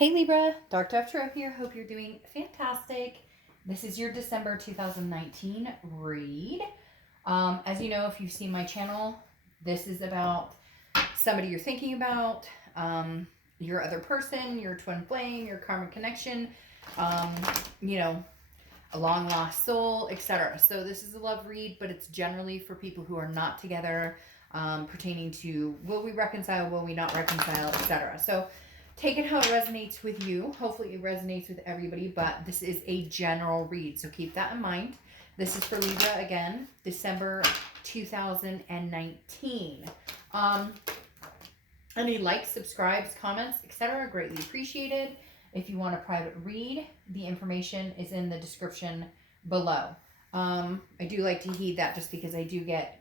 Hey Libra, Dark Dove Tarot here. Hope you're doing fantastic. This is your December 2019 read. As you know, if you've seen my channel, this is about somebody you're thinking about, your other person, your twin flame, your karmic connection, you know, a long lost soul, etc. So this is a love read, but it's generally for people who are not together, pertaining to will we reconcile, will we not reconcile, etc. So take it how it resonates with you. Hopefully it resonates with everybody, but this is a general read, so keep that in mind. This is for Libra, again, December 2019. Any likes, subscribes, comments, etc. greatly appreciated. If you want a private read, the information is in the description below. I do like to heed that just because I do get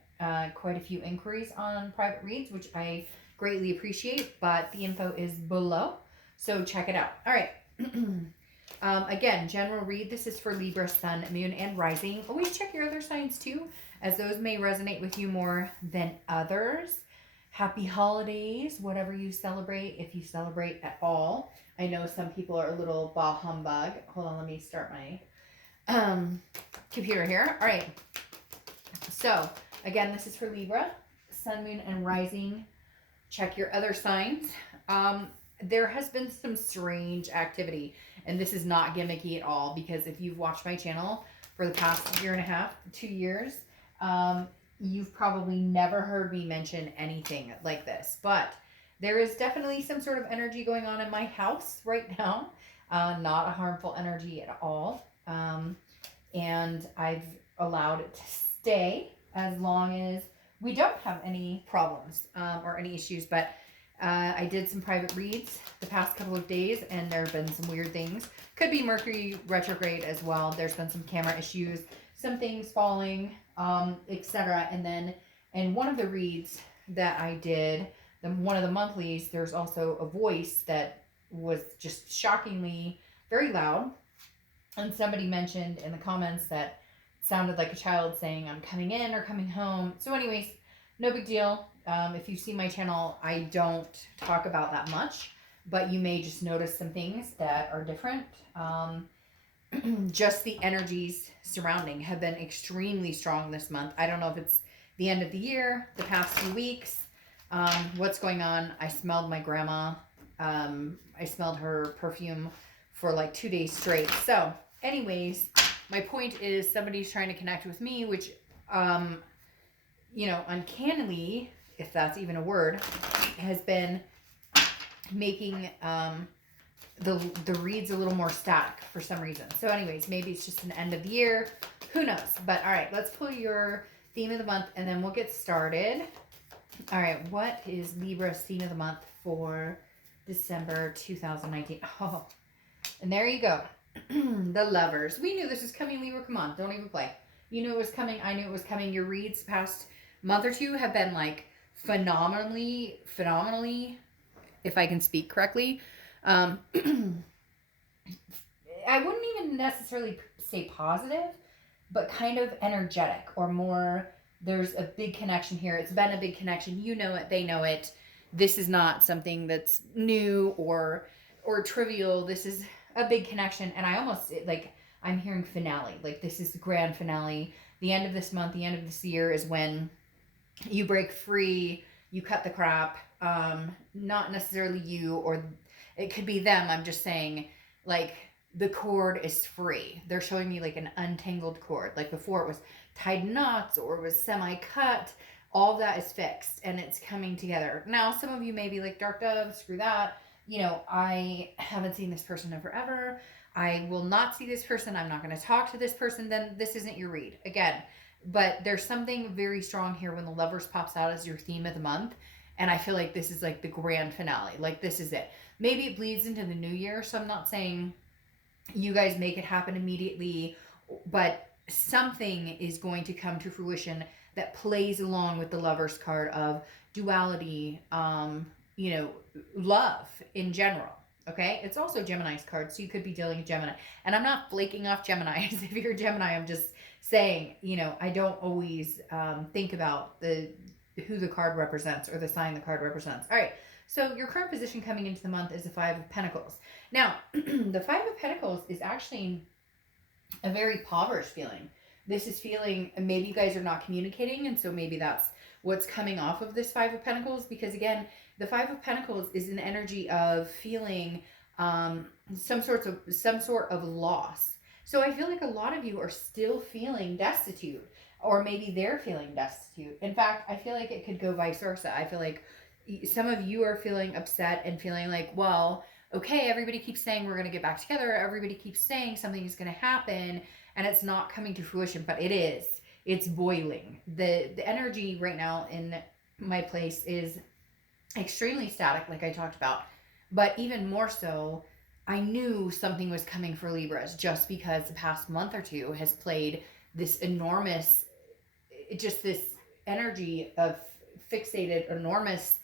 quite a few inquiries on private reads, which I greatly appreciate, but the info is below, so check it out. All right. Again, general read. This is for Libra, Sun, Moon, and Rising. Always check your other signs too, as those may resonate with you more than others. Happy holidays, whatever you celebrate, if you celebrate at all. I know some people are a little bah humbug. Hold on, let me start my computer here. All right. So, again, this is for Libra, Sun, Moon, and Rising. Check your other signs. There has been some strange activity, and this is not gimmicky at all, because if you've watched my channel for the past year and a half, 2 years, you've probably never heard me mention anything like this. But there is definitely some sort of energy going on in my house right now. Not a harmful energy at all. And I've allowed it to stay as long as we don't have any problems or any issues. But I did some private reads the past couple of days, and there have been some weird things. Could be Mercury retrograde as well. There's been some camera issues, some things falling, etc. And then in one of the reads that I did, one of the monthlies, there's also a voice that was just shockingly very loud. And somebody mentioned in the comments that it sounded like a child saying, I'm coming in or coming home. So anyways, no big deal. If you see my channel, I don't talk about that much, but you may just notice some things that are different. Just the energies surrounding have been extremely strong this month. I don't know if it's the end of the year, the past few weeks, what's going on. I smelled my grandma. I smelled her perfume for like 2 days straight. So anyways, my point is somebody's trying to connect with me, which, you know, uncannily, if that's even a word, has been making the reads a little more static for some reason. So anyways, maybe it's just an end of the year. Who knows? But all right, let's pull your theme of the month, and then we'll get started. All right, what is Libra's theme of the month for December 2019? Oh, and there you go. The Lovers. We knew this was coming, Libra. Come on, don't even play. You knew it was coming. I knew it was coming. Your reads past month or two have been like phenomenally, if I can speak correctly. I wouldn't even necessarily say positive, but kind of energetic, or more, there's a big connection here. It's been a big connection. You know it. They know it. This is not something that's new or trivial. This is a big connection. And I almost, like, I'm hearing finale. Like, this is the grand finale. The end of this month, the end of this year is when you break free, you cut the crap. Not necessarily you, or it could be them. I'm just saying, like, the cord is free. They're showing me like an untangled cord. Like before it was tied knots or it was semi-cut. All that is fixed and it's coming together. Now, some of you may be like, Dark Dove, screw that. You know, I haven't seen this person in forever. I will not see this person. I'm not going to talk to this person. Then this isn't your read. Again, but there's something very strong here when the Lovers pops out as your theme of the month. And I feel like this is like the grand finale. Like, this is it. Maybe it bleeds into the new year. So I'm not saying you guys make it happen immediately, but something is going to come to fruition that plays along with the Lovers card of duality, you know, love in general. Okay, it's also Gemini's card, so you could be dealing with Gemini. And I'm not flaking off Geminis. If you're Gemini, I'm just saying, you know, I don't always think about who the card represents or the sign the card represents. All right, So your current position coming into the month is the Five of Pentacles. Now, the Five of Pentacles is actually a very impoverished feeling. This is feeling, maybe you guys are not communicating, and so maybe that's what's coming off of this Five of Pentacles, because again, the Five of Pentacles is an energy of feeling some sort of loss. So I feel like a lot of you are still feeling destitute, or maybe they're feeling destitute. In fact, I feel like it could go vice versa. I feel like some of you are feeling upset and feeling like, well, okay, everybody keeps saying we're going to get back together. Everybody keeps saying something is going to happen, and it's not coming to fruition, but it is. It's boiling. The energy right now in my place is extremely static, like I talked about. But even more so, I knew something was coming for Libras just because the past month or two has played this enormous, just this energy of fixated, enormous,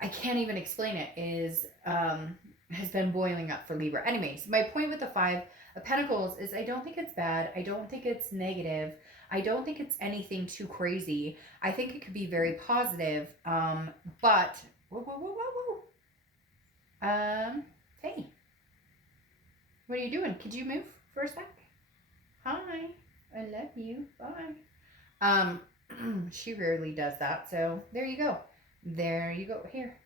I can't even explain it, is has been boiling up for Libra. Anyways, my point with the Five of Pentacles is I don't think it's bad. I don't think it's negative. I don't think it's anything too crazy. I think it could be very positive. But hey, what are you doing? Could you move for a sec? Hi, I love you. Bye. She rarely does that, so there you go. There you go. Here.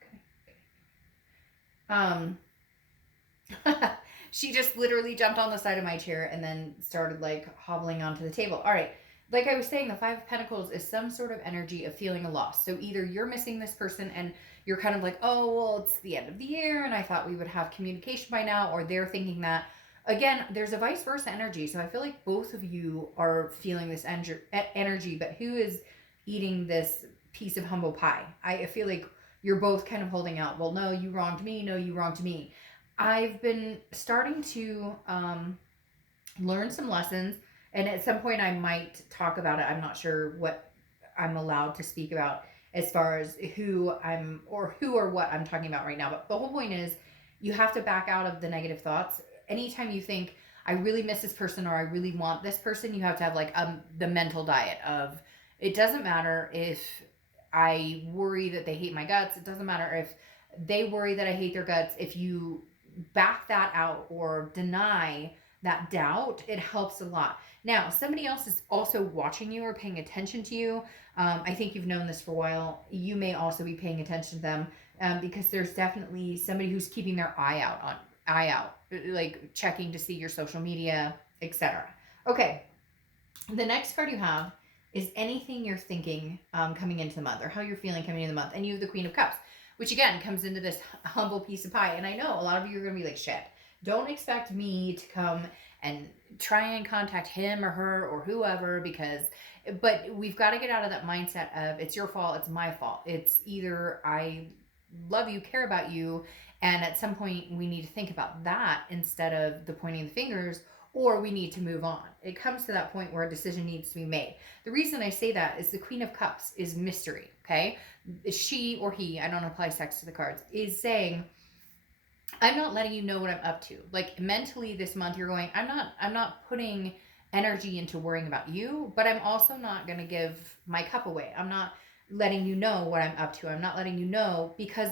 She just literally jumped on the side of my chair and then started like hobbling onto the table. All right. Like I was saying, the Five of Pentacles is some sort of energy of feeling a loss. So either you're missing this person and you're kind of like, oh, well, it's the end of the year and I thought we would have communication by now, or they're thinking that. Again, there's a vice versa energy. So I feel like both of you are feeling this energy, but who is eating this piece of humble pie? I feel like you're both kind of holding out. Well, no, you wronged me. No, you wronged me. I've been starting to learn some lessons, and at some point I might talk about it. I'm not sure what I'm allowed to speak about as far as who or what I'm talking about right now. But the whole point is you have to back out of the negative thoughts. Anytime you think, I really miss this person or I really want this person, you have to have like the mental diet of, it doesn't matter if I worry that they hate my guts. It doesn't matter if they worry that I hate their guts. If you back that out or deny that doubt, it helps a lot. Now, somebody else is also watching you or paying attention to you. I think you've known this for a while. You may also be paying attention to them because there's definitely somebody who's keeping their eye out, like checking to see your social media, etc. Okay, the next card you have is anything you're thinking coming into the month, or how you're feeling coming into the month. And you have the Queen of Cups, which again comes into this humble piece of pie. And I know a lot of you are going to be like, shit, don't expect me to come and try and contact him or her or whoever, but we've got to get out of that mindset of it's your fault, it's my fault. It's either I love you, care about you, and at some point we need to think about that instead of the pointing the fingers, or we need to move on. It comes to that point where a decision needs to be made. The reason I say that is the Queen of Cups is mystery, okay? She or he, I don't apply sex to the cards, is saying, I'm not letting you know what I'm up to. Like mentally this month you're going, I'm not putting energy into worrying about you, but I'm also not going to give my cup away. I'm not letting you know what I'm up to. I'm not letting you know because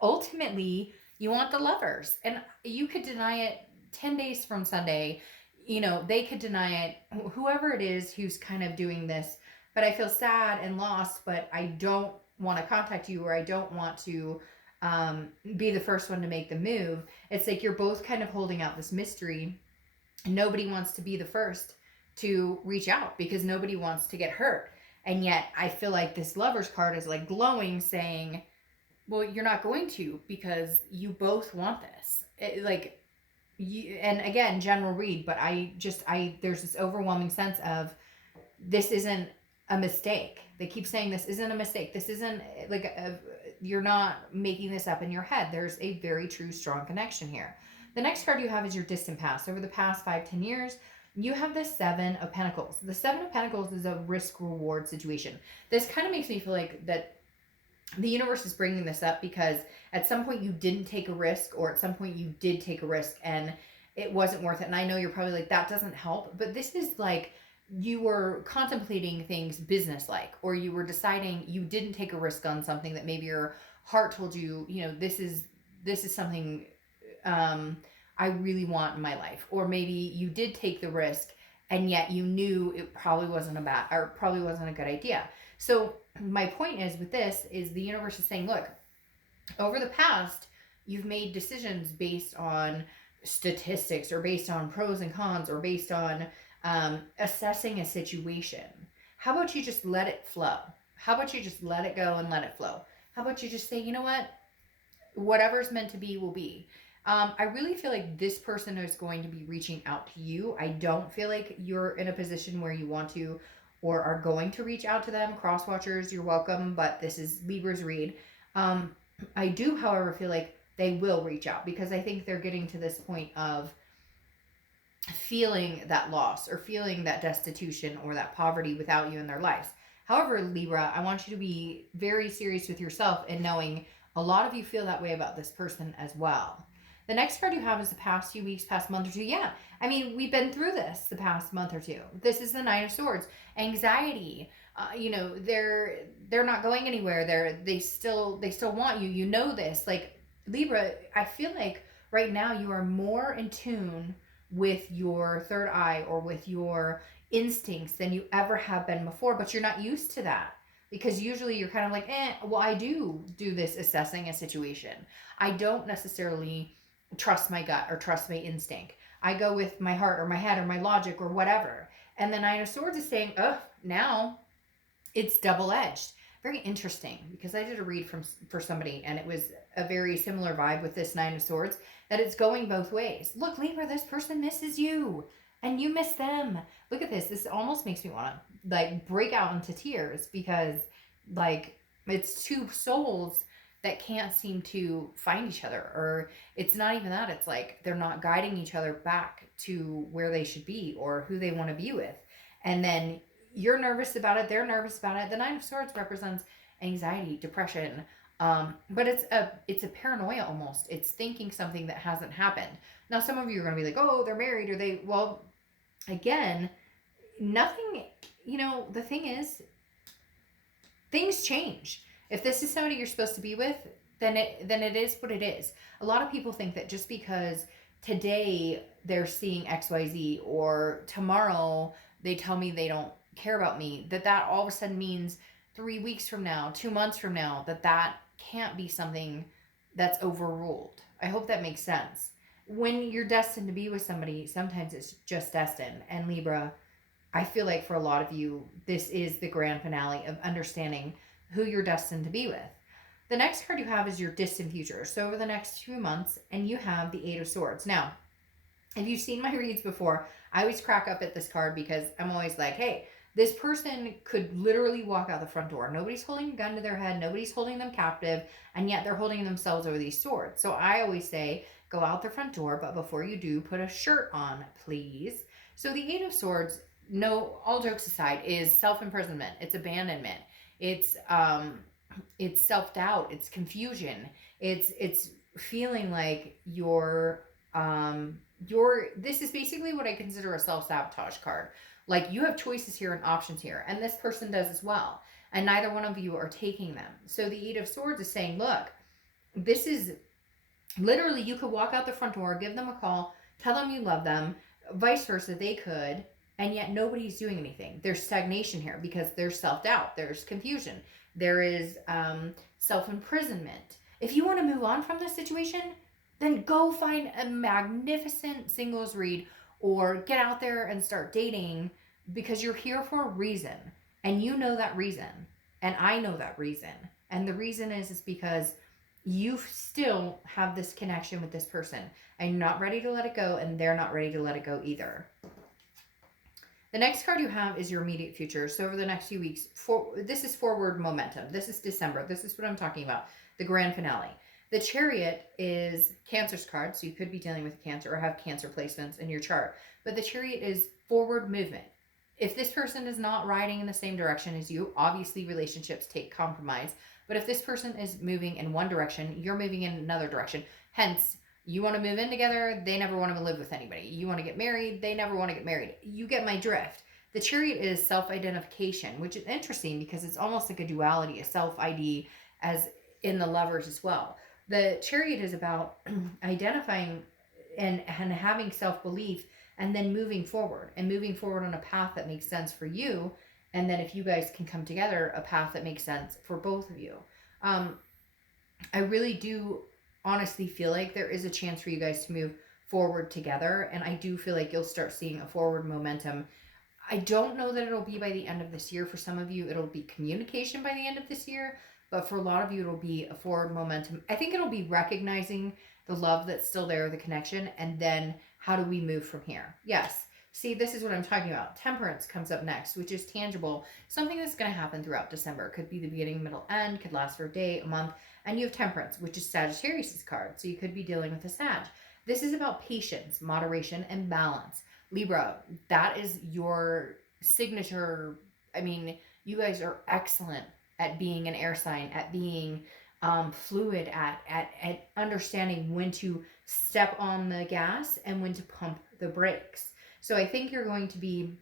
ultimately you want the lovers, and you could deny it 10 days from Sunday. You know, they could deny it, whoever it is who's kind of doing this, but I feel sad and lost, but I don't want to contact you, or I don't want to be the first one to make the move. It's like you're both kind of holding out this mystery. Nobody wants to be the first to reach out because nobody wants to get hurt. And yet I feel like this Lover's card is like glowing, saying, well, you're not going to, because you both want this. And again, general read, but there's this overwhelming sense of this isn't a mistake. They keep saying this isn't a mistake. This isn't like you're not making this up in your head. There's a very true, strong connection here. The next card you have is your distant past. Over the past 5-10 years, you have the Seven of Pentacles. The Seven of Pentacles is a risk-reward situation. This kind of makes me feel like that the universe is bringing this up because at some point you didn't take a risk, or at some point you did take a risk and it wasn't worth it. And I know you're probably like, that doesn't help, but this is like you were contemplating things business-like, or you were deciding you didn't take a risk on something that maybe you're heart told you, you know, this is something I really want in my life. Or maybe you did take the risk and yet you knew it probably wasn't a good idea. So my point is with this is the universe is saying, look, over the past, you've made decisions based on statistics or based on pros and cons or based on assessing a situation. How about you just let it flow? How about you just let it go and let it flow? How about you just say, you know what? Whatever's meant to be will be. I really feel like this person is going to be reaching out to you. I don't feel like you're in a position where you want to or are going to reach out to them. Cross watchers, you're welcome, but this is Libra's read. I do, however, feel like they will reach out because I think they're getting to this point of feeling that loss or feeling that destitution or that poverty without you in their lives. However, Libra, I want you to be very serious with yourself and knowing a lot of you feel that way about this person as well. The next card you have is the past few weeks, past month or two. Yeah, I mean, we've been through this the past month or two. This is the Nine of Swords. Anxiety. You know, they're not going anywhere. They still want you. You know this. Like, Libra, I feel like right now you are more in tune with your third eye or with your instincts than you ever have been before, but you're not used to that. Because usually you're kind of like, well, I do this assessing a situation. I don't necessarily trust my gut or trust my instinct. I go with my heart or my head or my logic or whatever. And the Nine of Swords is saying, now it's double-edged. Very interesting, because I did a read for somebody and it was a very similar vibe with this Nine of Swords, that it's going both ways. Look, Libra, this person misses you and you miss them. Look at this. This almost makes me want to like break out into tears because like it's two souls that can't seem to find each other, or it's not even that. It's like they're not guiding each other back to where they should be or who they want to be with. And then you're nervous about it. They're nervous about it. The Nine of Swords represents anxiety, depression, but it's a paranoia almost. It's thinking something that hasn't happened. Now, some of you are going to be like, oh, they're married, or they, well, again, nothing, you know, the thing is, things change. If this is somebody you're supposed to be with, then it is what it is. A lot of people think that just because today they're seeing XYZ or tomorrow they tell me they don't care about me, that all of a sudden means 3 weeks from now, 2 months from now, that can't be something that's overruled. I hope that makes sense. When you're destined to be with somebody, sometimes it's just destined. And Libra, I feel like for a lot of you, this is the grand finale of understanding who you're destined to be with. The next card you have is your distant future. So over the next 2 months, and you have the Eight of Swords. Now, if you've seen my reads before, I always crack up at this card because I'm always like, hey, this person could literally walk out the front door. Nobody's holding a gun to their head. Nobody's holding them captive. And yet they're holding themselves over these swords. So I always say, go out the front door. But before you do, put a shirt on, please. So the Eight of Swords, no, all jokes aside, is self-imprisonment. It's abandonment. It's self-doubt. It's confusion. It's feeling like this is basically what I consider a self-sabotage card. Like, you have choices here and options here, and this person does as well, and neither one of you are taking them. So the Eight of Swords is saying, look, this is literally, you could walk out the front door, give them a call, tell them you love them, vice versa, they could, and yet nobody's doing anything. There's stagnation here because there's self-doubt, there's confusion, there is self-imprisonment. If you want to move on from this situation, then go find a magnificent singles read or get out there and start dating, because you're here for a reason. And you know that reason. And I know that reason. And the reason is because you still have this connection with this person. And you're not ready to let it go, and they're not ready to let it go either. The next card you have is your immediate future. So over the next few weeks, this is forward momentum. This is December. This is what I'm talking about. The grand finale. The Chariot is Cancer's card, so you could be dealing with Cancer or have Cancer placements in your chart. But the Chariot is forward movement. If this person is not riding in the same direction as you, obviously relationships take compromise. But if this person is moving in one direction, you're moving in another direction. Hence, you want to move in together, they never want to live with anybody. You want to get married, they never want to get married. You get my drift. The Chariot is self-identification, which is interesting because it's almost like a duality, a self-ID, as in the Lovers as well. The Chariot is about identifying and having self-belief, and then moving forward on a path that makes sense for you. And then if you guys can come together, a path that makes sense for both of you. I really do honestly feel like there is a chance for you guys to move forward together. And I do feel like you'll start seeing a forward momentum. I don't know that it'll be by the end of this year. For some of you, it'll be communication by the end of this year. But for a lot of you, it'll be a forward momentum. I think it'll be recognizing the love that's still there, the connection, and then how do we move from here? Yes. See, this is what I'm talking about. Temperance comes up next, which is tangible. Something that's going to happen throughout December. Could be the beginning, middle, end. Could last for a day, a month. And you have Temperance, which is Sagittarius' card. So you could be dealing with a Sag. This is about patience, moderation, and balance. Libra, that is your signature. I mean, you guys are excellent at being an air sign, at being fluid, at understanding when to step on the gas and when to pump the brakes. So I think you're going to be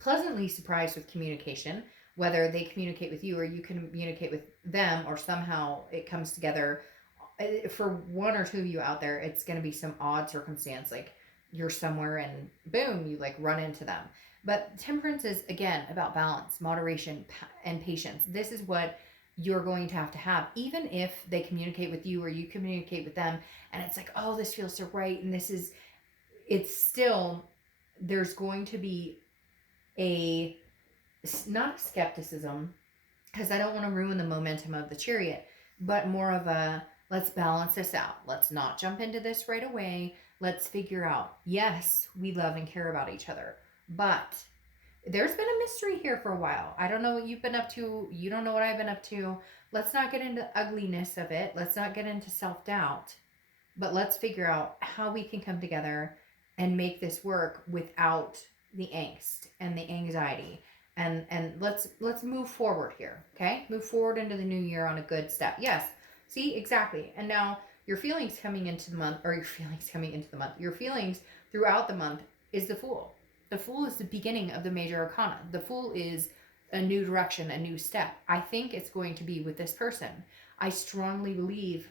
pleasantly surprised with communication, whether they communicate with you or you communicate with them, or somehow it comes together. For one or two of you out there, it's going to be some odd circumstance, like you're somewhere and boom, you like run into them. But Temperance is, again, about balance, moderation, and patience. This is what you're going to have, even if they communicate with you or you communicate with them, and it's like, oh, this feels so right, and it's still, there's going to be not a skepticism, because I don't want to ruin the momentum of the Chariot, but more of a, let's balance this out. Let's not jump into this right away. Let's figure out, yes, we love and care about each other, but there's been a mystery here for a while. I don't know what you've been up to. You don't know what I've been up to. Let's not get into the ugliness of it. Let's not get into self-doubt, but let's figure out how we can come together and make this work without the angst and the anxiety. And let's move forward here, okay? Move forward into the new year on a good step. Yes, see, exactly. And now your feelings coming into the month, your feelings throughout the month is the Fool. The Fool is the beginning of the major arcana. The Fool is a new direction, a new step. I think it's going to be with this person. I strongly believe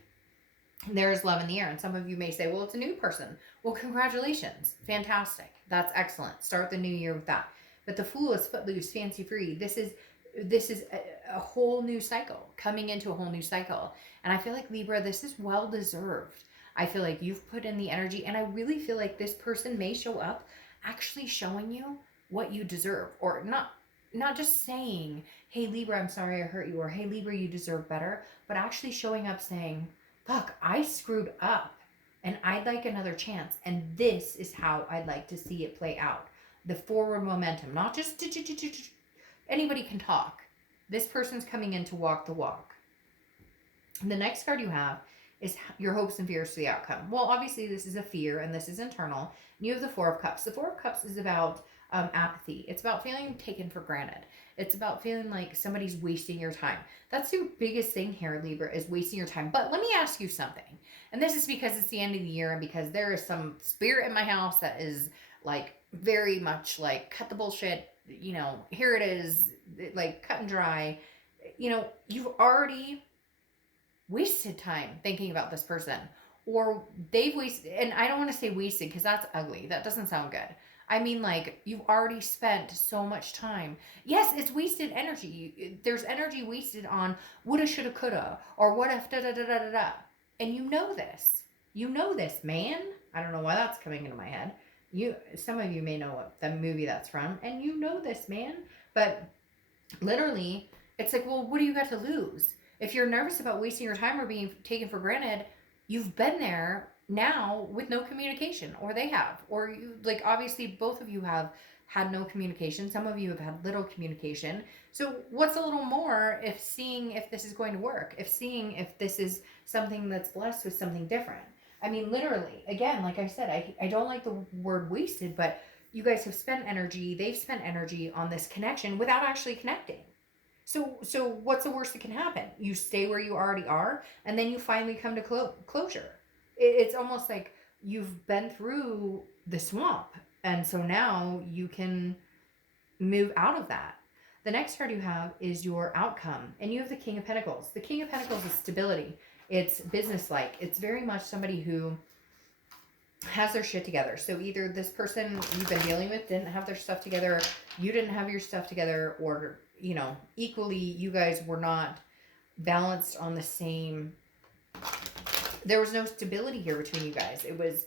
there is love in the air. And some of you may say, well, it's a new person. Well, congratulations. Fantastic. That's excellent. Start the new year with that. But the Fool is footloose, fancy free. This is a whole new cycle, coming into a whole new cycle. And I feel like, Libra, this is well deserved. I feel like you've put in the energy, and I really feel like this person may show up actually showing you what you deserve, or not just saying, hey, Libra, I'm sorry I hurt you, or hey, Libra, you deserve better, but actually showing up saying, look, I screwed up and I'd like another chance, and this is how I'd like to see it play out. The forward momentum, not just anybody can talk. This person's coming in to walk the walk. The next card you have is your hopes and fears for the outcome. Well, obviously this is a fear and this is internal. You have the Four of Cups. The Four of Cups is about apathy. It's about feeling taken for granted. It's about feeling like somebody's wasting your time. That's your biggest thing here, Libra, is wasting your time. But let me ask you something. And this is because it's the end of the year and because there is some spirit in my house that is like very much like, cut the bullshit, here it is, like cut and dry. You've already wasted time thinking about this person, or they've wasted, and I don't want to say wasted because that's ugly. That doesn't sound good. I mean, like, you've already spent so much time. Yes, it's wasted energy. There's energy wasted on woulda, shoulda, coulda, or what if da da da da da da. And you know this. You know this, man. I don't know why that's coming into my head. Some of you may know what the movie that's from, and you know this, man. But literally, it's like, well, what do you got to lose? If you're nervous about wasting your time or being taken for granted, you've been there now with no communication, or they have, or you, like, obviously both of you have had no communication. Some of you have had little communication. So what's a little more if seeing if this is going to work, if seeing if this is something that's blessed with something different? I mean, literally, again, like I said, I don't like the word wasted, but you guys have spent energy, they've spent energy on this connection without actually connecting. So what's the worst that can happen? You stay where you already are, and then you finally come to closure. It's almost like you've been through the swamp, and so now you can move out of that. The next card you have is your outcome, and you have the King of Pentacles. The King of Pentacles is stability. It's business-like. It's very much somebody who has their shit together. So either this person you've been dealing with didn't have their stuff together, you didn't have your stuff together, or, you know, equally you guys were not balanced on the same. There was no stability here between you guys. It was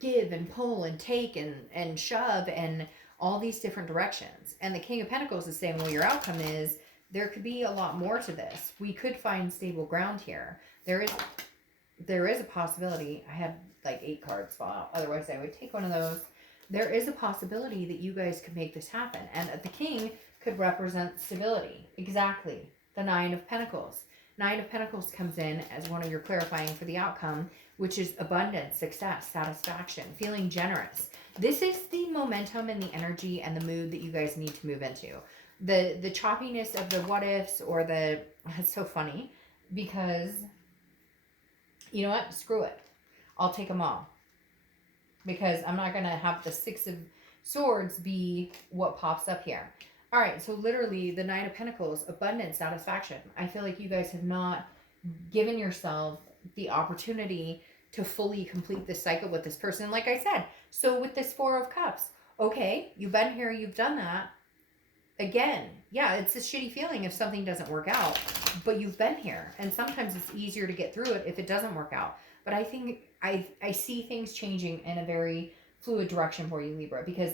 give and pull and take and shove and all these different directions. And the King of Pentacles is saying, well, your outcome is there could be a lot more to this. We could find stable ground here. There is a possibility. I had like 8 cards fall out. Otherwise, I would take one of those. There is a possibility that you guys could make this happen. And the King could represent stability. Exactly. The 9 of Pentacles. 9 of Pentacles comes in as one of your clarifying for the outcome, which is abundance, success, satisfaction, feeling generous. This is the momentum and the energy and the mood that you guys need to move into. The choppiness of the what ifs or the, it's so funny because, you know what? Screw it. I'll take them all. Because I'm not going to have the 6 of Swords be what pops up here. All right, so literally the 9 of Pentacles, abundance, satisfaction. I feel like you guys have not given yourself the opportunity to fully complete this cycle with this person. Like I said, so with this 4 of Cups, okay, you've been here, you've done that. Again, yeah, it's a shitty feeling if something doesn't work out, but you've been here. And sometimes it's easier to get through it if it doesn't work out. But I think I see things changing in a very fluid direction for you, Libra, because,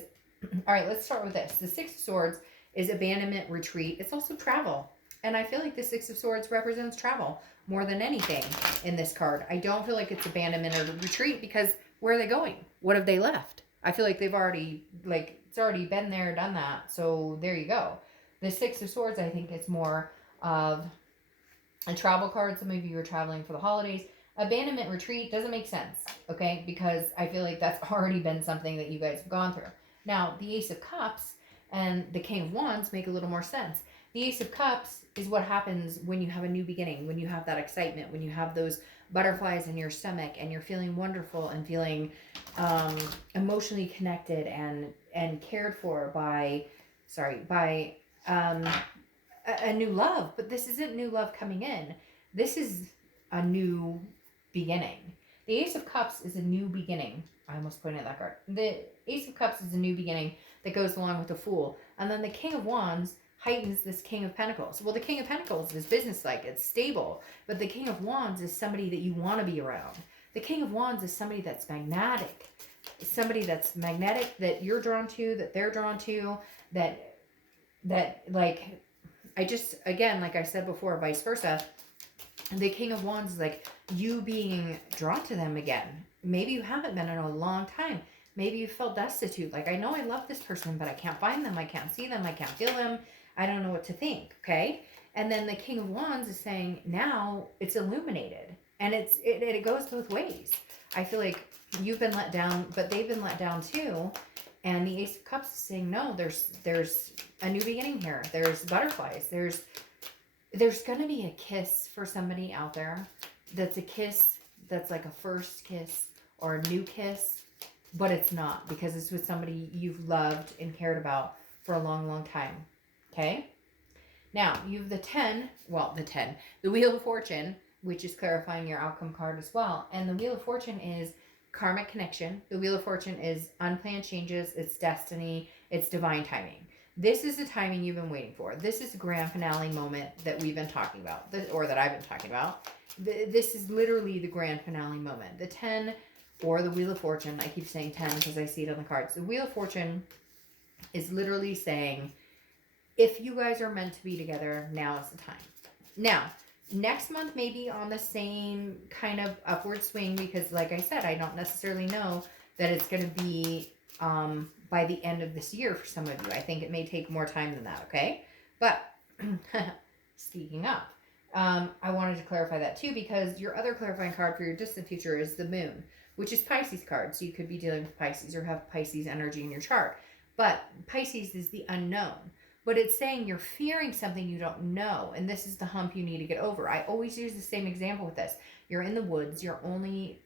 all right, let's start with this. The 6 of Swords is abandonment, retreat. It's also travel. And I feel like the 6 of Swords represents travel more than anything in this card. I don't feel like it's abandonment or retreat because where are they going? What have they left? I feel like they've already, like, it's already been there, done that. So there you go. The 6 of Swords, I think it's more of a travel card. Some of you are traveling for the holidays. Abandonment, retreat doesn't make sense, okay? Because I feel like that's already been something that you guys have gone through. Now, the Ace of Cups and the King of Wands make a little more sense. The Ace of Cups is what happens when you have a new beginning, when you have that excitement, when you have those butterflies in your stomach and you're feeling wonderful and feeling emotionally connected and cared for by a new love. But this isn't new love coming in. This is a new beginning. The Ace of Cups is a new beginning. I almost pointed at that card. The Ace of Cups is a new beginning that goes along with the Fool. And then the King of Wands heightens this King of Pentacles. Well, the King of Pentacles is business-like. It's stable. But the King of Wands is somebody that you want to be around. The King of Wands is somebody that's magnetic. Somebody that's magnetic, that you're drawn to, that they're drawn to, that like, I just, again, like I said before, vice versa. The King of Wands is like you being drawn to them again. Maybe you haven't been in a long time. Maybe you felt destitute. Like, I know I love this person, but I can't find them. I can't see them. I can't feel them. I don't know what to think. Okay. And then the King of Wands is saying now it's illuminated, and it goes both ways. I feel like you've been let down, but they've been let down too. And the Ace of Cups is saying, no, there's a new beginning here. There's butterflies. There's going to be a kiss for somebody out there that's a kiss that's like a first kiss or a new kiss, but it's not, because it's with somebody you've loved and cared about for a long, long time. Okay? Now, you have the Wheel of Fortune, which is clarifying your outcome card as well. And the Wheel of Fortune is karmic connection. The Wheel of Fortune is unplanned changes. It's destiny. It's divine timing. This is the timing you've been waiting for. This is the grand finale moment that we've been talking about, or that I've been talking about. This is literally the grand finale moment. The 10 or the Wheel of Fortune. I keep saying 10 because I see it on the cards. The Wheel of Fortune is literally saying, if you guys are meant to be together, now is the time. Now, next month may be on the same kind of upward swing because, like I said, I don't necessarily know that it's going to be by the end of this year for some of you. I think it may take more time than that, okay? But speaking up, I wanted to clarify that too, because your other clarifying card for your distant future is the Moon, which is Pisces card. So you could be dealing with Pisces or have Pisces energy in your chart. But Pisces is the unknown. But it's saying you're fearing something you don't know, and this is the hump you need to get over. I always use the same example with this. You're in the woods. Your only,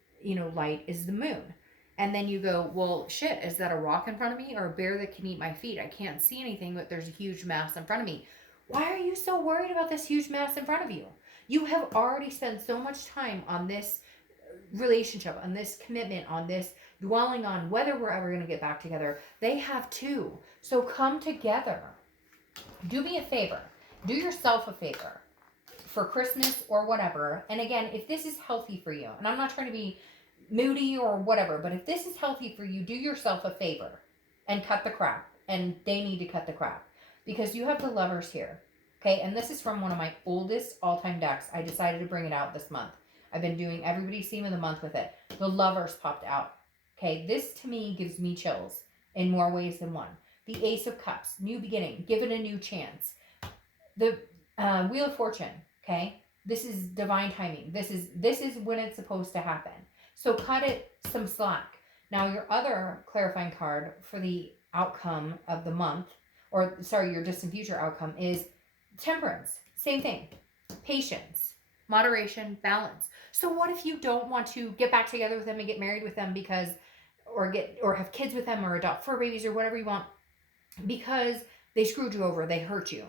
light is the moon. And then you go, well, shit, is that a rock in front of me or a bear that can eat my feet? I can't see anything, but there's a huge mass in front of me. Why are you so worried about this huge mass in front of you? You have already spent so much time on this relationship, on this commitment, on this dwelling on whether we're ever going to get back together. They have too. So come together. Do me a favor. Do yourself a favor for Christmas or whatever. And again, if this is healthy for you, and I'm not trying to be moody or whatever, but if this is healthy for you, do yourself a favor and cut the crap. And they need to cut the crap because you have the Lovers here. Okay, and this is from one of my oldest all-time decks. I decided to bring it out this month. I've been doing Everybody's Theme of the Month with it. The Lovers popped out. Okay, this to me gives me chills in more ways than one. The Ace of Cups, new beginning, give it a new chance. The Wheel of Fortune, okay? This is divine timing. This is when it's supposed to happen. So cut it some slack. Now your other clarifying card for the outcome of the month, or sorry, your distant future outcome is Temperance. Same thing. Patience, moderation, balance. So what if you don't want to get back together with them and get married with them because, or have kids with them or adopt fur babies or whatever you want because they screwed you over, they hurt you?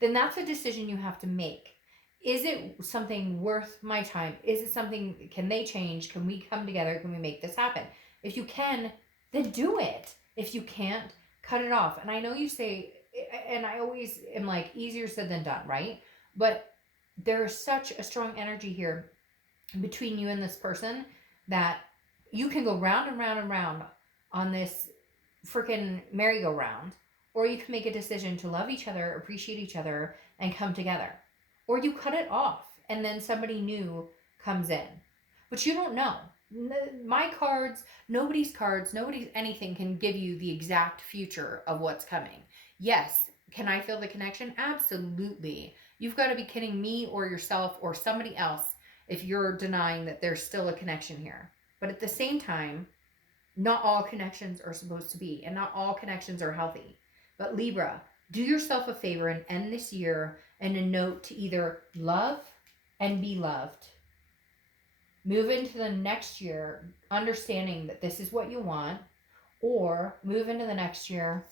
Then that's a decision you have to make. Is it something worth my time? Is it something, can they change? Can we come together? Can we make this happen? If you can, then do it. If you can't, cut it off. And I know you say, and I always am like, easier said than done, right? But there's such a strong energy here between you and this person that you can go round and round and round on this freaking merry-go-round, or you can make a decision to love each other, appreciate each other, and come together. Or you cut it off and then somebody new comes in. But you don't know. My cards, nobody's anything can give you the exact future of what's coming. Yes, can I feel the connection? Absolutely. You've got to be kidding me or yourself or somebody else if you're denying that there's still a connection here. But at the same time, not all connections are supposed to be, and not all connections are healthy. But Libra, do yourself a favor and end this year and a note to either love and be loved. Move into the next year understanding that this is what you want, or move into the next year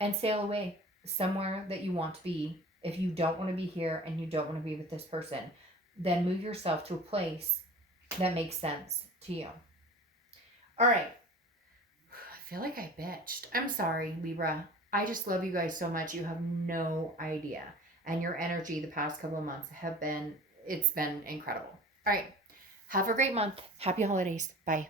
and sail away somewhere that you want to be. If you don't want to be here and you don't want to be with this person, then move yourself to a place that makes sense to you. All right. I feel like I bitched. I'm sorry, Libra. I just love you guys so much. You have no idea. And your energy the past couple of months it's been incredible. All right. Have a great month. Happy holidays. Bye.